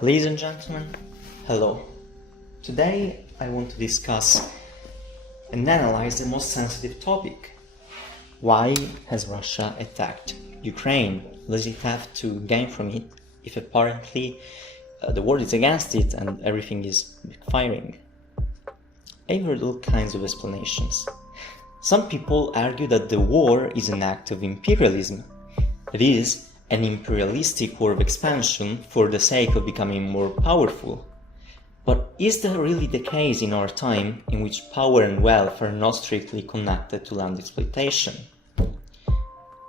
Ladies and gentlemen, hello. Today I want to discuss and analyze the most sensitive topic. Why has Russia attacked Ukraine? What does it have to gain from it if apparently the world is against it and everything is backfiring? I've heard all kinds of explanations. Some people argue that the war is an act of imperialism. It is an imperialistic war of expansion for the sake of becoming more powerful. But is that really the case in our time, in which power and wealth are not strictly connected to land exploitation?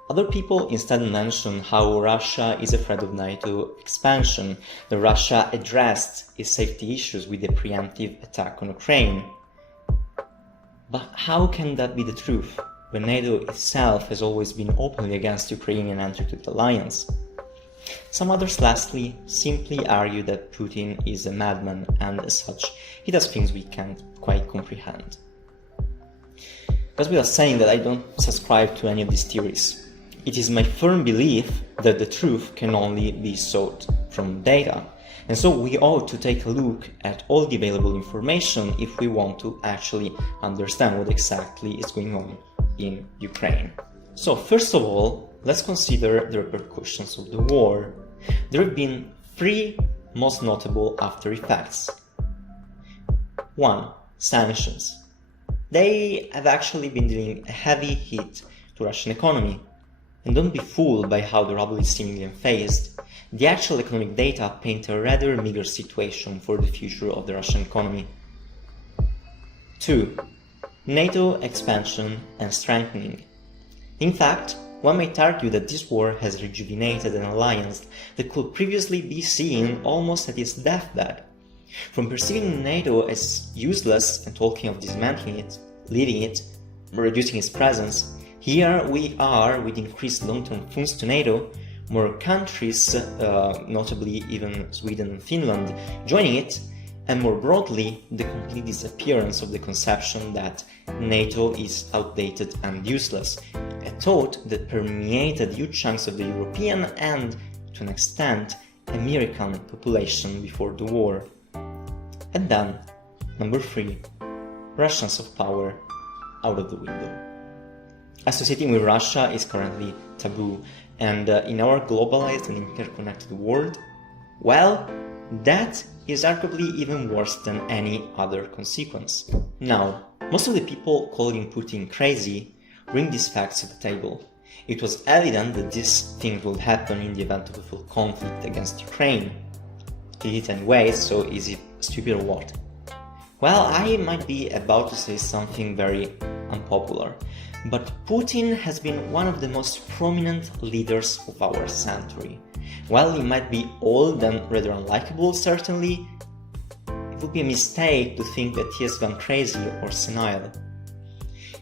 Other people instead mention how Russia is afraid of NATO expansion, that Russia addressed its safety issues with a preemptive attack on Ukraine. But how can that be the truth, when NATO itself has always been openly against Ukrainian entry to the alliance? Some others, lastly, simply argue that Putin is a madman and, as such, he does things we can't quite comprehend. As we are saying that I don't subscribe to any of these theories. It is my firm belief that the truth can only be sought from data, and so we ought to take a look at all the available information if we want to actually understand what exactly is going on in Ukraine. So first of all, let's consider the repercussions of the war. There have been three most notable after effects. 1. Sanctions. They have actually been dealing a heavy hit to Russian economy. And don't be fooled by how the ruble is seemingly unfazed. The actual economic data paint a rather meager situation for the future of the Russian economy. 2. NATO expansion and strengthening. In fact, one might argue that this war has rejuvenated an alliance that could previously be seen almost at its deathbed. From perceiving NATO as useless and talking of dismantling it, leaving it, reducing its presence, here we are with increased long-term funds to NATO, more countries, notably even Sweden and Finland, joining it, and more broadly, the complete disappearance of the conception that NATO is outdated and useless, a thought that permeated huge chunks of the European and, to an extent, American population before the war. And then, number 3, Russian soft power out of the window. Associating with Russia is currently taboo, and in our globalized and interconnected world, well, that is arguably even worse than any other consequence. Now, most of the people calling Putin crazy bring these facts to the table. It was evident that these things would happen in the event of a full conflict against Ukraine. Did it anyway, so is it stupid or what? Well, I might be about to say something very unpopular, but Putin has been one of the most prominent leaders of our century. While he might be old and rather unlikable, certainly, it would be a mistake to think that he has gone crazy or senile.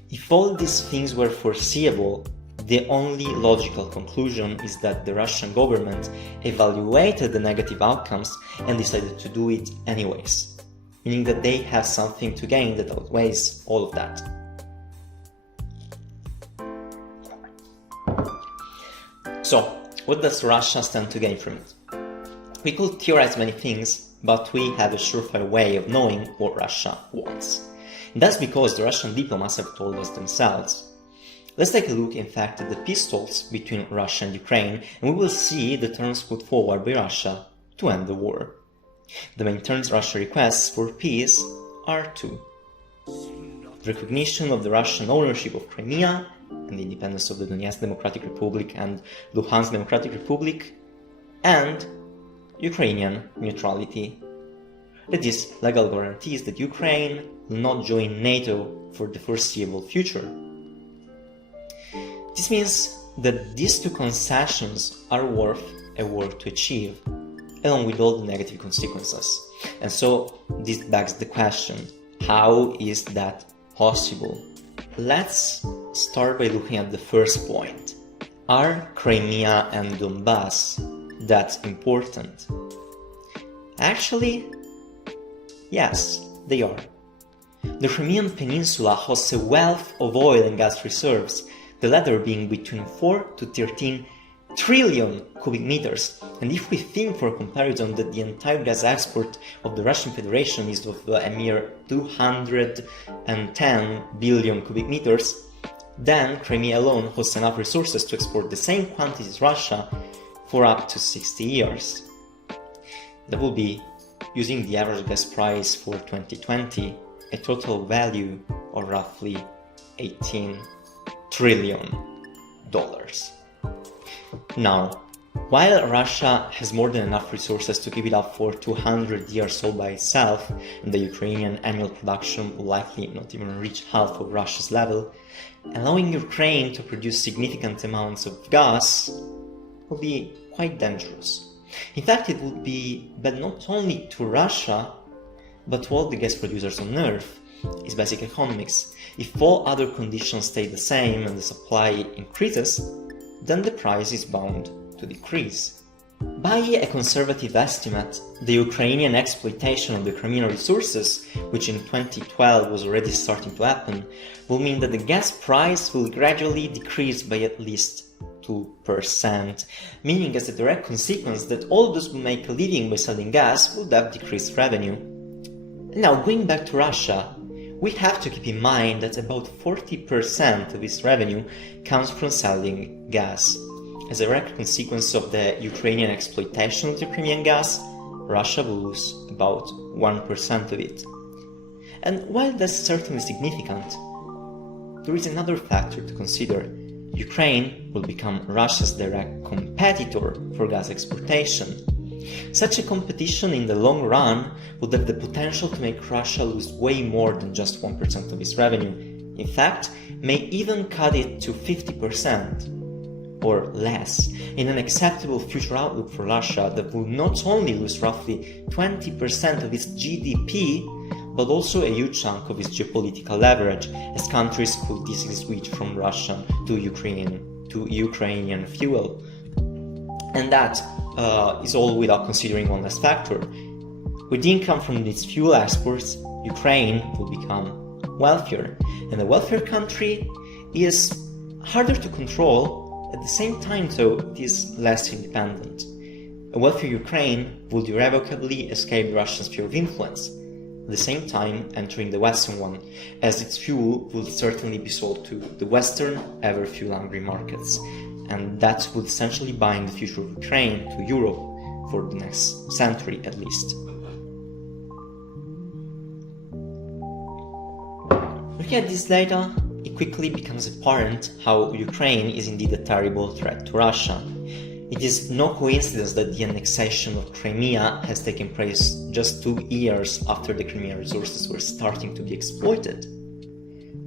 If all these things were foreseeable, the only logical conclusion is that the Russian government evaluated the negative outcomes and decided to do it anyways, meaning that they have something to gain that outweighs all of that. So, what does Russia stand to gain from it? We could theorize many things, but we have a surefire way of knowing what Russia wants. And that's because the Russian diplomats have told us themselves. Let's take a look, in fact, at the peace talks between Russia and Ukraine, and we will see the terms put forward by Russia to end the war. The main terms Russia requests for peace are two: the recognition of the Russian ownership of Crimea and the independence of the Donetsk Democratic Republic and Luhansk Democratic Republic, and Ukrainian neutrality. That is, legal guarantees that Ukraine will not join NATO for the foreseeable future. This means that these two concessions are worth a war to achieve, along with all the negative consequences. And so this begs the question, how is that possible? Let's start by looking at the first point. Are Crimea and Donbass that important? Actually, yes, they are. The Crimean Peninsula hosts a wealth of oil and gas reserves, the latter being between 4 to 13 trillion cubic meters. And if we think for comparison that the entire gas export of the Russian Federation is of a mere 210 billion cubic meters, then Crimea alone hosts enough resources to export the same quantity as Russia for up to 60 years. That will be, using the average gas price for 2020, a total value of roughly $18 trillion. Now, while Russia has more than enough resources to keep it up for 200 years all by itself, and the Ukrainian annual production will likely not even reach half of Russia's level, allowing Ukraine to produce significant amounts of gas will be quite dangerous. In fact, it would be bad not only to Russia, but to all the gas producers on Earth. It's basic economics. If all other conditions stay the same and the supply increases, then the price is bound to decrease. By a conservative estimate, the Ukrainian exploitation of the Crimean resources, which in 2012 was already starting to happen, will mean that the gas price will gradually decrease by at least 2%, meaning as a direct consequence that all those who make a living by selling gas would have decreased revenue. Now, going back to Russia, we have to keep in mind that about 40% of its revenue comes from selling gas. As a direct consequence of the Ukrainian exploitation of the Crimean gas, Russia will lose about 1% of it. And while that's certainly significant, there is another factor to consider. Ukraine will become Russia's direct competitor for gas exportation. Such a competition in the long run would have the potential to make Russia lose way more than just 1% of its revenue. In fact, may even cut it to 50% or less, in an acceptable future outlook for Russia that will not only lose roughly 20% of its GDP, but also a huge chunk of its geopolitical leverage, as countries could easily switch from Russian to Ukrainian fuel. And that is all without considering one last factor. With the income from its fuel exports, Ukraine will become wealthier, and a wealthier country is harder to control. At the same time, though, it is less independent. A wealthier Ukraine would irrevocably escape Russia's sphere of influence, at the same time entering the Western one, as its fuel would certainly be sold to the Western, ever fuel-hungry markets, and that would essentially bind the future of Ukraine to Europe for the next century at least. Looking at this data, it quickly becomes apparent how Ukraine is indeed a terrible threat to Russia. It is no coincidence that the annexation of Crimea has taken place just 2 years after the Crimean resources were starting to be exploited.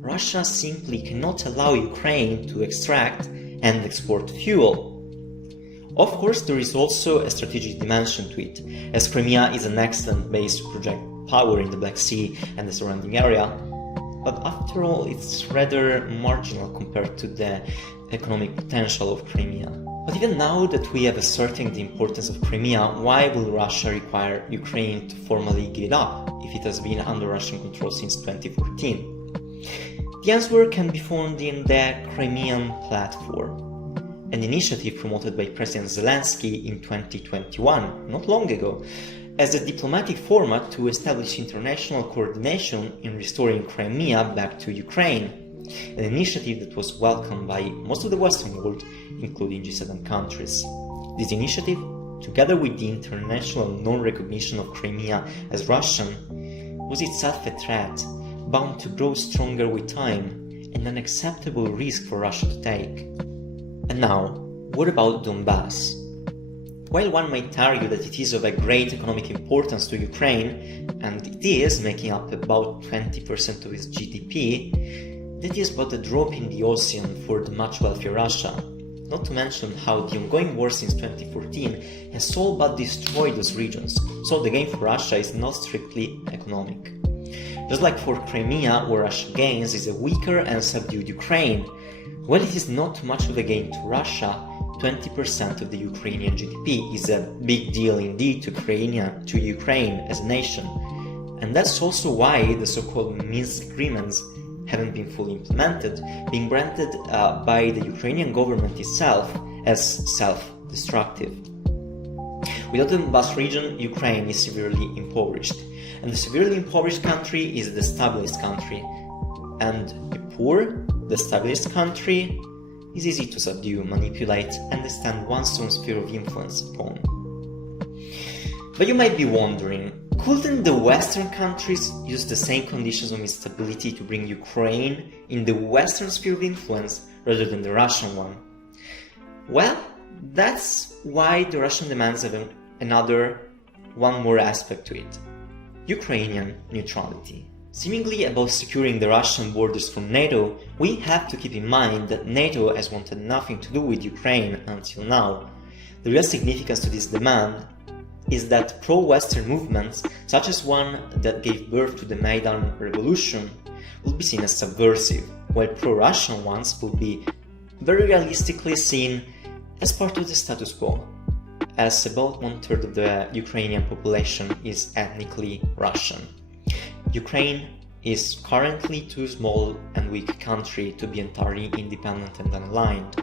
Russia simply cannot allow Ukraine to extract and export fuel. Of course, there is also a strategic dimension to it, as Crimea is an excellent base to project power in the Black Sea and the surrounding area, but after all, it's rather marginal compared to the economic potential of Crimea. But even now that we have ascertained the importance of Crimea, why will Russia require Ukraine to formally give it up if it has been under Russian control since 2014? The answer can be found in the Crimean Platform, an initiative promoted by President Zelensky in 2021, not long ago, as a diplomatic format to establish international coordination in restoring Crimea back to Ukraine, an initiative that was welcomed by most of the Western world, including G7 countries. This initiative, together with the international non-recognition of Crimea as Russian, was itself a threat, bound to grow stronger with time, and an unacceptable risk for Russia to take. And now, what about Donbass? While one might argue that it is of a great economic importance to Ukraine, and it is, making up about 20% of its GDP, that is but a drop in the ocean for the much wealthier Russia. Not to mention how the ongoing war since 2014 has all but destroyed those regions, so the gain for Russia is not strictly economic. Just like for Crimea, where Russia gains is a weaker and subdued Ukraine. While it is not much of a gain to Russia, 20% of the Ukrainian GDP is a big deal indeed to Ukraine as a nation. And that's also why the so-called Minsk agreements haven't been fully implemented, being granted by the Ukrainian government itself as self-destructive. Without the Donbas region, Ukraine is severely impoverished, and the severely impoverished country is a destabilized country, and a poor, destabilized country is easy to subdue, manipulate, and extend one's own sphere of influence upon. But you might be wondering, couldn't the Western countries use the same conditions of instability to bring Ukraine in the Western sphere of influence rather than the Russian one? Well, that's why the Russian demands have one more aspect to it: Ukrainian neutrality. Seemingly about securing the Russian borders from NATO, we have to keep in mind that NATO has wanted nothing to do with Ukraine until now. The real significance to this demand is that pro-Western movements, such as one that gave birth to the Maidan revolution, will be seen as subversive, while pro-Russian ones will be very realistically seen as part of the status quo, as about 1/3 of the Ukrainian population is ethnically Russian. Ukraine is currently too small and weak country to be entirely independent and unaligned.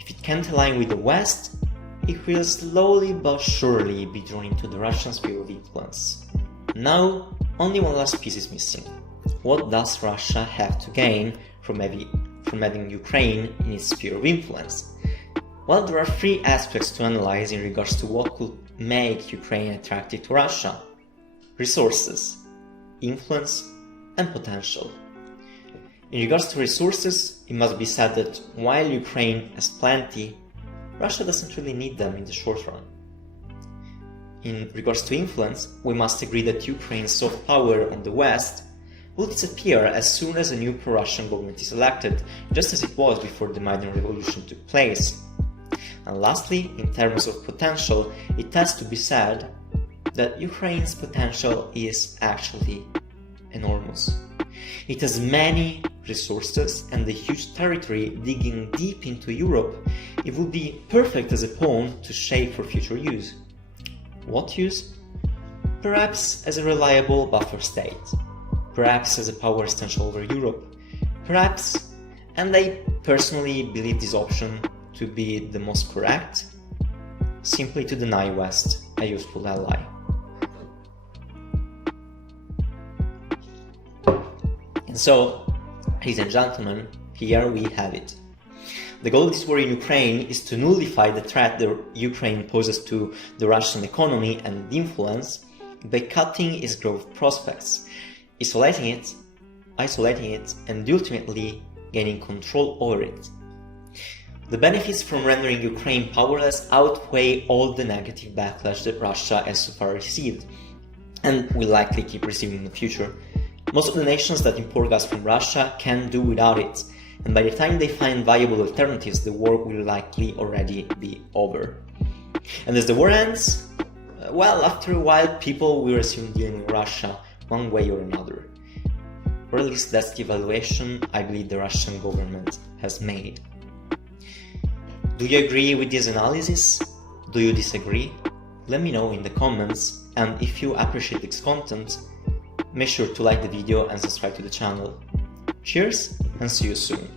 If it can't align with the West, it will slowly but surely be drawn into the Russian sphere of influence. Now, only one last piece is missing. What does Russia have to gain from having Ukraine in its sphere of influence? Well, there are three aspects to analyze in regards to what could make Ukraine attractive to Russia: resources, influence, and potential. In regards to resources, it must be said that while Ukraine has plenty, Russia doesn't really need them in the short run. In regards to influence, we must agree that Ukraine's soft power on the West will disappear as soon as a new pro-Russian government is elected, just as it was before the Maidan revolution took place. And lastly, in terms of potential, it has to be said that Ukraine's potential is actually enormous. It has many resources and a huge territory digging deep into Europe. It would be perfect as a pawn to shape for future use. What use? Perhaps as a reliable buffer state, perhaps as a power extension over Europe, perhaps, and I personally believe this option to be the most correct, simply to deny West a useful ally. And so, ladies and gentlemen, here we have it. The goal of this war in Ukraine is to nullify the threat that Ukraine poses to the Russian economy and influence by cutting its growth prospects, isolating it, and ultimately gaining control over it. The benefits from rendering Ukraine powerless outweigh all the negative backlash that Russia has so far received, and will likely keep receiving in the future. Most of the nations that import gas from Russia can do without it, and by the time they find viable alternatives, the war will likely already be over. And as the war ends, well, after a while, people will resume dealing with Russia one way or another. Or at least that's the evaluation I believe the Russian government has made. Do you agree with this analysis? Do you disagree? Let me know in the comments, and if you appreciate this content, make sure to like the video and subscribe to the channel. Cheers, and see you soon.